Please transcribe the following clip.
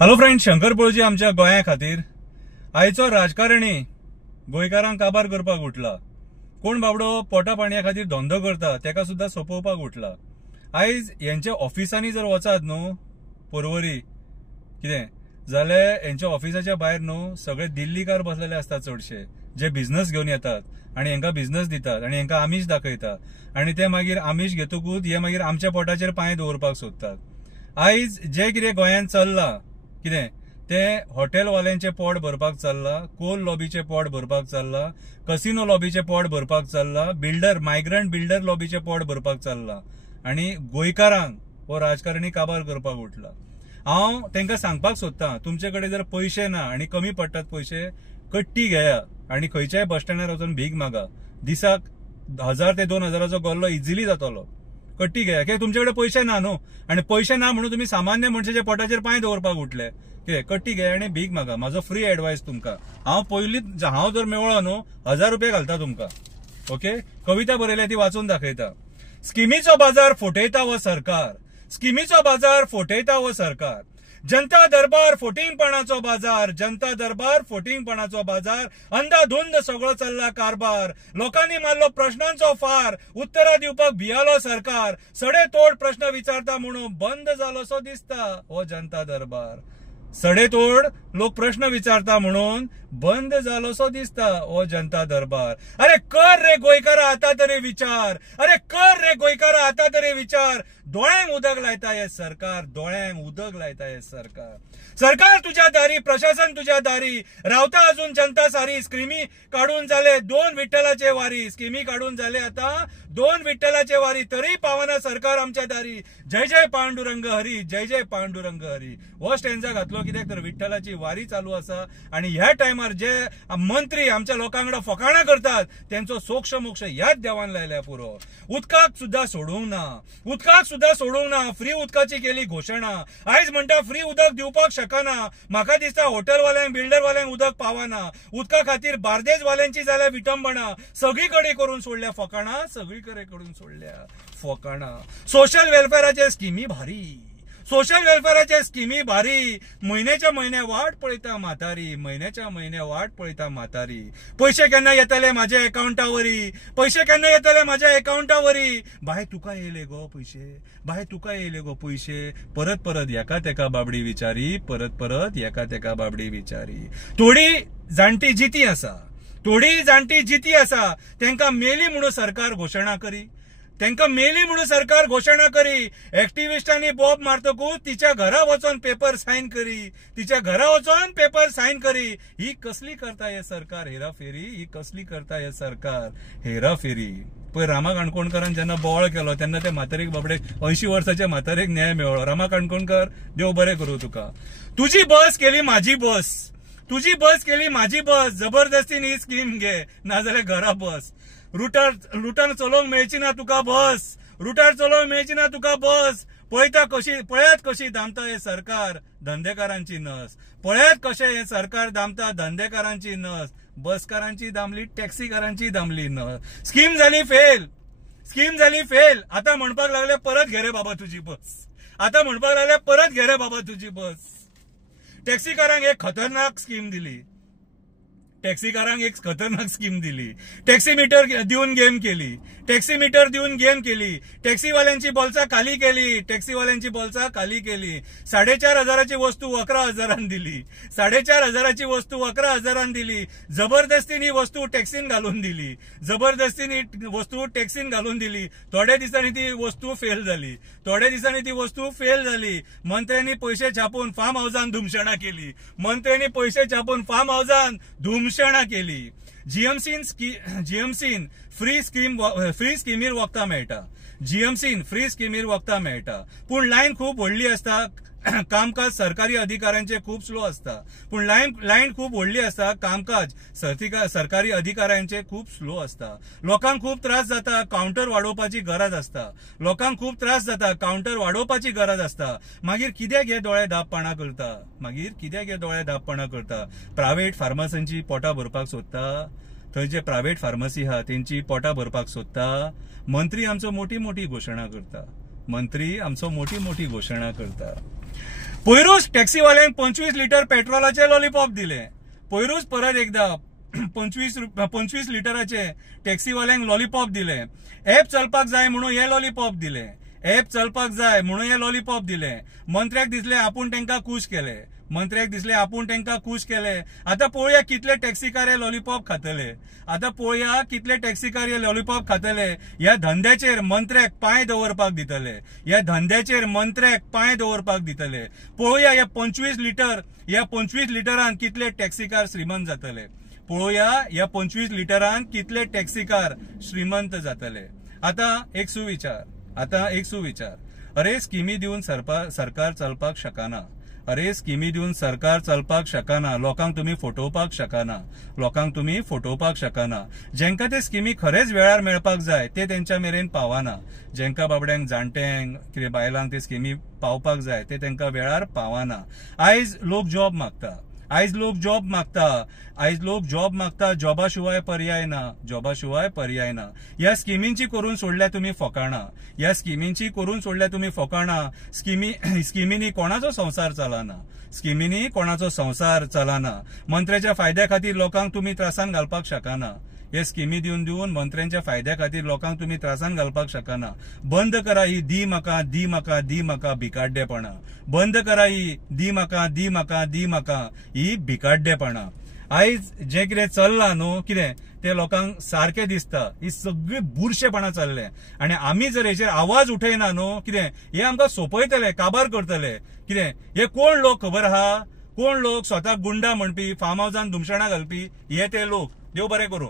Hello friend, Shankar पळजी आमच्या गोंया खातीर आयचो राजकारणी गोंयकारांक काबार करपाक उठला। कोण बाबडो पोटा पाणया खातीर धंदो करता तेका सुद्धा सोपोवपाक उठला। आयज यांच्या ऑफिसांनी जर वचात न्हू पर्वरी कितें जाल्यार यांच्या ऑफिसाच्या भायर न्हू सगळे दिल्लीकार बसलेले असतात चडशे, जे बिझनस घेवन येतात आणि हांकां बिझनस दितात आणि हांकां आमिष दाखयतात आणि ते मागीर आमिष घेतकूच हे मागीर आमच्या पोटाचेर पांय दवरपाक सोदतात। आयज जे कितें गोंयांत चल्लां कितें ते हॉटेलवाल्यांचे पोट भरपाक चल्ला, कोल लॉबीचे पोट भरपाक चल्ला, कसिनो लॉबीचे पोट भरपाक चल्ला, मायग्रंट बिल्डर लॉबीचे पोट भरपाक चल्ला आणि गोंयकारांक हो राजकारणी काबार करपाक उठला। हांव तांकां सांगपाक सोदतां, तुमचे कडेन जर पयशे ना आणि कमी पडटात पयशे, कट्टी घेया आणि खंयच्याय बस स्टँडार वचून भीक मागा। दिसाक 1000 ते 2000 गल्लो इझिली जातलो। कट्टी घेया कित्याक तुमचे कडेन पयशे ना न्हू, आणि पयशे ना म्हणून तुम्ही सामान्य मनशाच्या पोटाचेर पांय दवरपाक उठले। कितें कट्टी घेया आणि भीक मागा। म्हजो फ्री एडवायस तुमकां, हांव जर मेवळो न्हू 1000 रुपया घालता तुमकां। ओके, कविता बरयल्या ती वाचून दाखयता। स्किमीचो बाजार फोटयता हो सरकार, स्किमीचो बाजार फोटयता हो सरकार, जनता दरबार फोटिंगपणाचो बाजार, जनता दरबार फोटिंगपणाचो बाजार, अंधाधुंद सगळो चल्ला कारभार, लोकांनी मारलो प्रश्नांचो फार, उत्तरां दिवपाक भियालो सरकार, सडेतोड प्रश्न विचारता म्हणून बंद जालोसो दिसता हो जनता दरबार। सडेतोड लोक प्रश्न विचारता म्हणून बंद जालोसो दिसता हो जनता दरबार। अरे कर रे गोंयकारा आता तरी विचार, अरे कर रे गोंयकारा आता तरी विचार, दोळ्यांक उदक लायता हे सरकार, दोळ्यांक उदक लायता हे सरकार। सरकार तुझ्या दारी, प्रशासन तुझ्या दारी, रावता अजून जनता सारी, स्किमी काढून जाले 2 विठ्ठलाचे वारी, स्किमी काढून जाले आता 2 विठ्ठलाचे वारी, तरी पावना सरकार आमच्या दारी, जय जय पांडुरंग हरी, जय जय पांडुरंग हरी। हो स्टँजा घातलो कित्याक तर विठ्ठलाची वारी चालू आसा आणि ह्या टायमार जे मंत्री आमच्या लोकांकडे फकाणां करतात त्यांचो सोक्ष मोक्ष ह्याच देवान लायल्या पुरो। उदकाक सुद्धा सोडूंक ना, उदकाक सुद्धा सोडूंक ना, फ्री उदकाची केली घोषणा। आयज म्हणटा फ्री उदक दिवपाक शकना, म्हाका दिसता हॉटेलवाल्यांक बिल्डरवाल्यांक उदक पावना, उदका खातीर बार्देजवाल्यांची जाल्या विटंबना, सगळीकडे करून सोडल्या फकाणां, सगळीकडे करून सोडल्या फकाणां। सोशल वेलफेअराचे स्किमी भारी, सोशल वेलफेअराचे स्किमी भारी, म्हयन्याच्या म्हयने वाट पळयता म्हातारी, म्हयन्याच्या म्हयने वाट पळयता म्हातारी। पैसे केन्ना येतले म्हाज्या अकाउंटावरी, पैसे केन्ना येतले म्हाज्या अकाउंटावरी, बाय तुका येयले गो पैसे, बाय तुका येयले गो पैसे, परत परत एका तेका बाबडी विचारी, परत परत एका तेका बाबडी विचारी। थोडी जाणटी जिती आसा, थोडी जाणटी जिती आसा, तांकां मेली म्हणून सरकार घोशणा करी, तांकां मेली म्हणून सरकार घोषणा करी। एक्टिविस्टांनी बॉब मारतकूच तिच्या घरा वचून पेपर साइन करी, तिच्या घरा वचून पेपर साइन करी। ही कसली करता हे सरकार हेराफेरी, ही कसली करता हे सरकार हेराफेरी। पळय रामा काणकोणकरान जेन्ना बोवाळ केलो तेन्ना ते म्हातारेक बाबडे 80 वर्साच्या म्हातारेक न्याय मेळ्ळो। रामा काणकोणकर देव बरें करूं तुका। तुझी बस केली माझी बस, तुझी बस केली माझी बस, जबरदस्तीन ही स्कीम घे नाजाल्यार घरा बस। रुटार चलोवंक मेळची ना तुका बस, रुटार चलोवंक मेळची ना तुका बस। पळयात कशी दामता हे सरकार धंदेकारांची नस, पळयात कशें हे सरकार दामता धंदेकारांची नस, बसकारांची दामली, टॅक्सीकारांची दामली नस। स्कीम झाली फेल, स्कीम झाली फेल, आता म्हणपाक लागले परत घे रे बाबा तुझी बस, आता म्हणपाक लागले परत घे रे बाबा तुझी बस। टॅक्सीकारांक एक खतरनाक स्कीम दिली, टॅक्सीकारांक एक खतरनाक स्कीम दिली, टॅक्सी मीटर दिवन गेम केली, टॅक्सी मीटर दिवन गेम केली, टॅक्सीवाल्यांची बोल्सां खाली केली, टॅक्सीवाल्यांची बोल्सां खाली केली। 4500ची वस्तू 11,000 दिली, 4500ची वस्तू 11,000 दिली, जबरदस्तीन ही वस्तू टॅक्सीन घालून दिली, जबरदस्तीन ही वस्तू टॅक्सीन घालून दिली। थोड्या दिसांनी ती वस्तू फेल झाली, थोड्या दिसांनी ती वस्तू फेल झाली। मंत्र्यांनी पैसे छापून फार्म हाऊसान धुमशणा केली, मंत्र्यांनी पैसे छापून फार्म हाऊसान धुमशणा केली। जीएमसीन फ्री स्किमीर वखदां मेळटा, जीएमसीन फ्री स्किमीर वखदां मेळटा, पूण लायन खूप व्हडली असता, कामकाज सरकारी अधिकाऱ्यांचे खूप स्लो असता, पूण लायन खूप व्हडली असता, कामकाज सरकारी अधिकाऱ्यांचे खूप स्लो असता। लोकांक खूप त्रास जाता, काउंटर वाडोवपाची गरज असता, लोकांक खूप त्रास जाता, काउंटर वाडोवपाची गरज असता। मागीर कित्याक हे दोळे धापपणा करता, मागीर कित्याक हे दोळे धापपणा करता। प्रायव्हेट फार्मसींची पोटां भरपाक सोदता, थंय जे प्रायव्हेट फार्मसी आहा तेंची पोटां भरपाक सोदता। मंत्री आमचो मोठी मोठी घोशणा करता, मंत्री आमचो मोठी मोठी घोशणा करता। पयरूच टॅक्सीवाल्यांक 25 लिटर पेट्रोलाचे लॉलीपॉप दिले. पयरूच परत एकदा 25 लिटराचे टॅक्सीवाल्यांक लॉलीपॉप दिले. ऍप चलपाक जाय म्हणून हे लॉलीपॉप दिले. ऍप चलपाक जाय म्हणून हे लॉलीपॉप दिले. मंत्र्याक दिसले आपूण तांकां खुश केले. मंत्र्याक दिसले आपूण तांकां खुश केले. आता पळोवया कितले टॅक्सीकार हे लॉलीपॉप खातले. आता पळोवया कितले टॅक्सीकार हे लॉलीपॉप खातले. ह्या धंद्याचेर मंत्र्याक पांय दवरपाक दितले. ह्या धंद्याचेर मंत्र्याक पांय दवरपाक दितले. पळोवया हे 25 लिटरान कितले टॅक्सीकार श्रीमंत जातले. पळोवया ह्या 25 लिटरान कितले टॅक्सीकार श्रीमंत जातले. आता एक सुविचार. अरे स्किमी दिवन सरकार चलपाक शकना. अरे स्किमी दिवन सरकार चलपाक शकना. लोकांक तुम्ही फटोवपाक शकना. जेंका ते स्किमी खरेच वेळार मेळपाक जाय ते तेंच्या मेरेन पावना. जेंका बाबड्यांक जाणट्यांक कितें बायलांक ते स्किमी पावपाक जाय ते तेंका वेळार पावना. आयज लोक जॉब मागता. जॉबा शिवाय पर्याय ना. ह्या स्किमींची करून सोडल्या तुम्ही फोकाणा. स्किमीनी कोणाचो संसार चलना. मंत्र्याच्या फायद्या खातीर लोकांक तुम्ही त्रासान घालपाक शकना. हे स्किमी दिवन मंत्र्यांच्या फायद्या खातीर लोकांक तुम्ही त्रासान घालपाक शकना. बंद करा ही दी म्हाका भिकाड्डेपणा. बंद करा ही दी म्हाका ही भिकाड्डेपणा. आयज जे कितें चल्लां न्हू कितें ते लोकांक सारखें दिसता. ही सगळी बुरशेपणां चल्ले आनी आमी जर हेचेर आवाज उठयना न्हू कितें हे आमकां सोंपयतले, काबार करतले. कितें हे कोण लोक खबर आहा? कोण लोक स्वताक गुंडा म्हणपी, फार्म हावजान धुमशाणां घालपी हे ते लोक. देव बरें करूं.